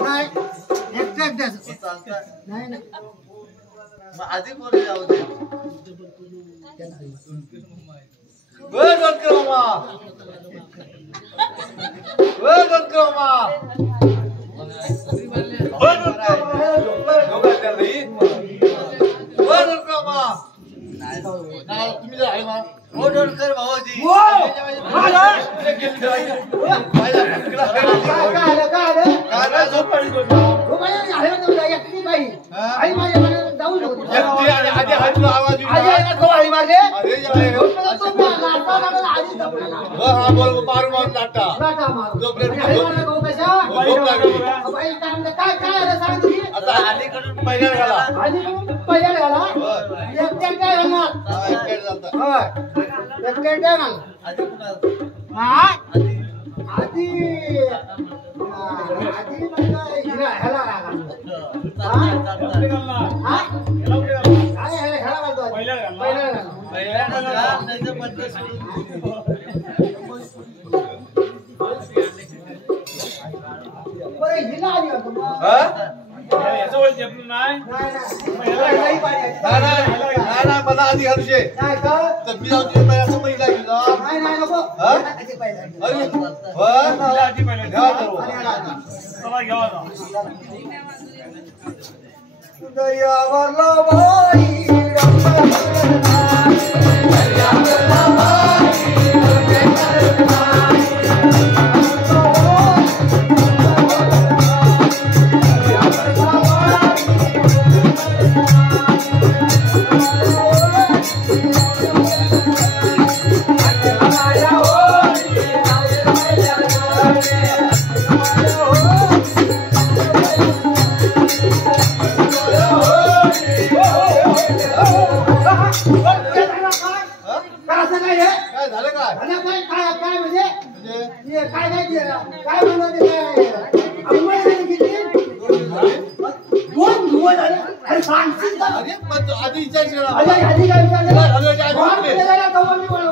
नाही एकट्याच नाही नाही आधी कोणी जाऊ दे तुम्ही जर आहे मा कर भावाजी मला आधी घालूचे तर मी जाऊ तुझ्या पहिला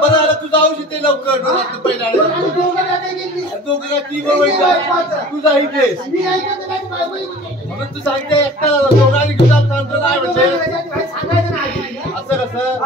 पहिला तुझा औषध ते लवकर पहिला तुझा इथे म्हणून तू सांगते एकटा असं कसं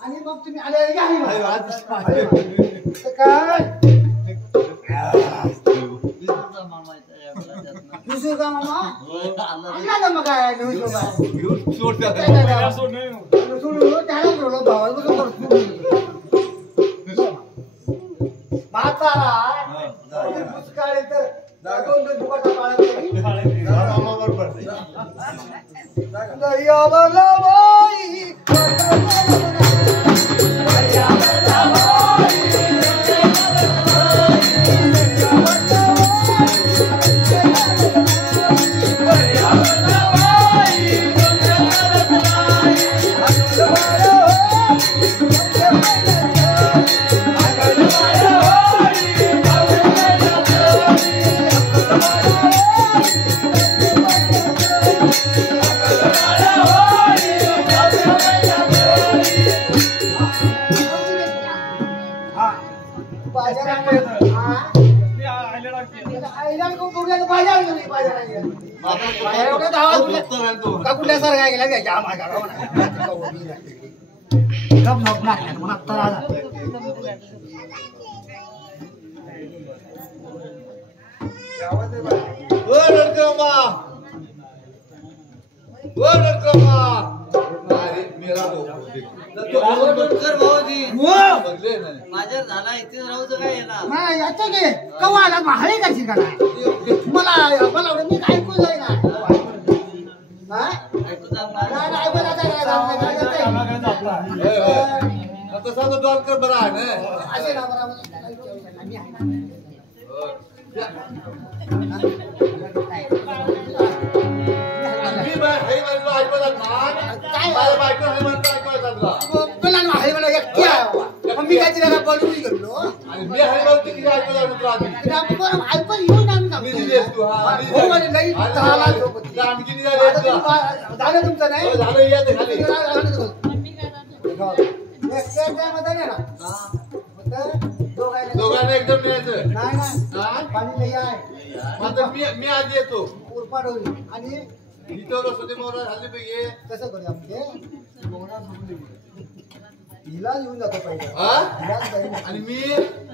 आणि मग तुम्ही आले का मामा मग काय Oh, आम्ही खूप बघूया बाजार गेली बाजार एवढं धावा का कुठल्या सर काय गेला घ्यायच्या आम्हाला गप नोक ना म्हणा तर आला अरे मेरा माझ्या झाला इथे राहूचं काय येणार नाही याचं घे कवा आला महाळे का शिकायला मला मला मी काय ऐकू जाईना तसा तो डॉक्टर बरा आहे ना तुमचं नाही दोघांना एकदम न्यायचं नाही पाणी नाही आहे मी आधी येतो उरपाट होईल आणि इथं बसते मोरा झाली पाहिजे कसं करूया म्हणजे हिला येऊन जातो पहिले आणि मी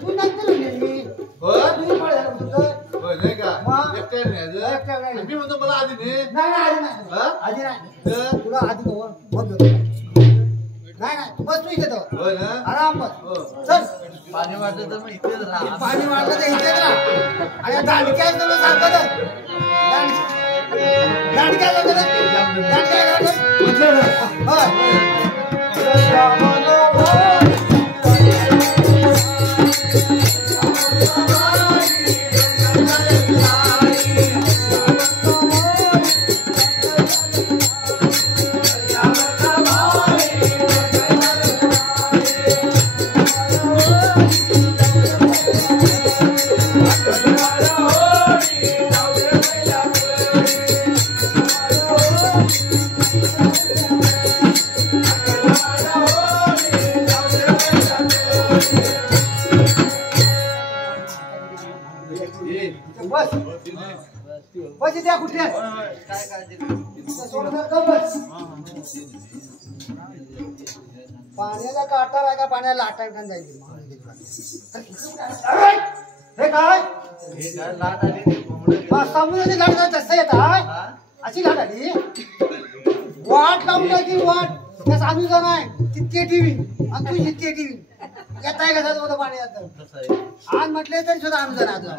तू नंतर येईल मी तुझी पाळ झालं तुझं नाही का मग? एकट्याने न्यायचं नाही मी म्हणतो मला आधी ने आधी नाही तुला आधी मत देतो नाही तू बस तू इथे होय ना आराम बस चल पाणी वाटलं तर मग इथेच राहा पाणी वाढलं तर इथे राहा आणि दांडक्या तुला सांगतो ना दांडक्या बस इथे कुठे काय काळजी पाण्याला काटा आहे का पाण्याला लाटा जायची हे काय लाट आली समुद्राची लाट तसं येत अशी लाट आली वाट लावून जायची वाट त्या सांगू जा नाही तितके टीव्ही आणि तू इतके टीव्ही येत आहे का होतं पाणी येतं आज म्हटले तरी सुद्धा आणू जा ना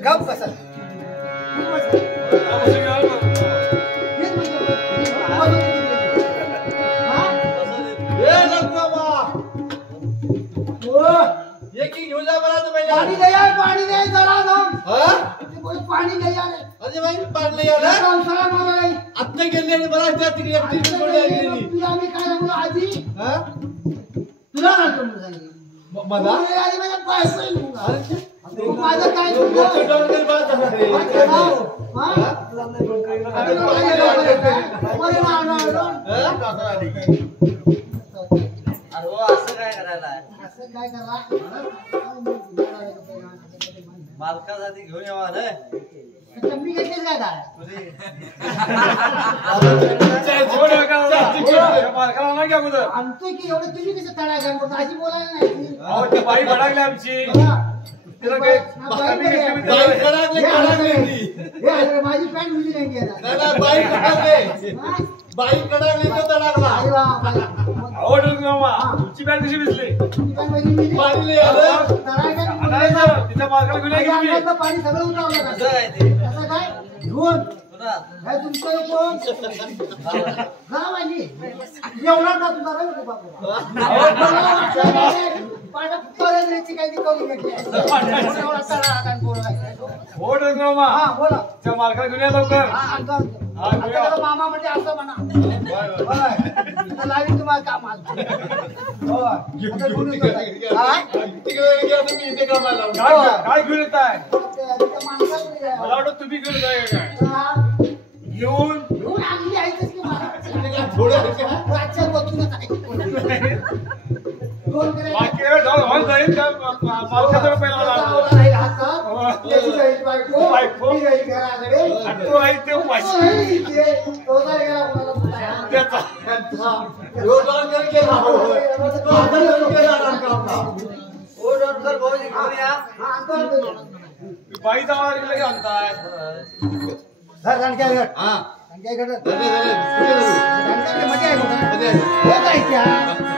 गप कसा पाणी नाही आहे पाणी नाही जरा पाणी नाही आले आत्ता गेले बरा तिकडे तुला मी काय सांगू आधी तुला सांगतो मला माझ्या बायको माझं काय अरे असं काय करायला असं काय करा मालकासाठी घेऊन यावा रे मी घेतलेच काय काय आणतोय की एवढं तुम्ही कसं तळाय काय अशी बोलायला नाही बाई भडाकली आमची माझी पॅन्ट मुली नाही गेला बाई कडागली तो तडागला आवडलं मामा तुमची बॅग कशी दिसली पाणी तिच्या मालकाला घेऊन या की तुम्ही पाणी सगळं उतरवलं कसं काय ते कसं काय घेऊन पुन्हा काय तुमचं कोण गाव आहे एवढा ना तुझा रे बाबा पाण्यात पर्यंतची काही कमी घेतली एवढा तडा आणि बोलला आवडलं मामा हा बोला त्या मालकाला घेऊन या लवकर आता मामा म्हणजे असं म्हणा लावी तुम्हाला काम आलं इथे कामाला काय घेऊन येत आहे माणसाकडे मला वाटतं तुम्ही घेऊन जाय काय घेऊन घेऊन घेऊन आणली आहेच की मला थोडं आहे का? आजच्या बसूनच आहे. दोन करायचे. बाकी ढोल जाईल त्या मालकाचा पहिला आवडा राहील हातात. त्याची राहील बायको. मी राहील घराकडे. आणि तो राहील ते तो उपाशी. राहील इथे. तो जर गेला कोणाला बोलायला. त्याचा ह्यो जाऊन घरी गेला. तो आता घरी गेला रामकामला. ओ डॉक्टर भाऊजी घेऊन या. हा, आणतो. बाईचा आवाज गेला की आणताय. धर, रणक्या धर. हा. रणक्या इकडं धर. झालं, झालं. कुठे झालं? रणक्याकडे मजा आहे कुठं? मध्ये आहे. हे काय इथे हा?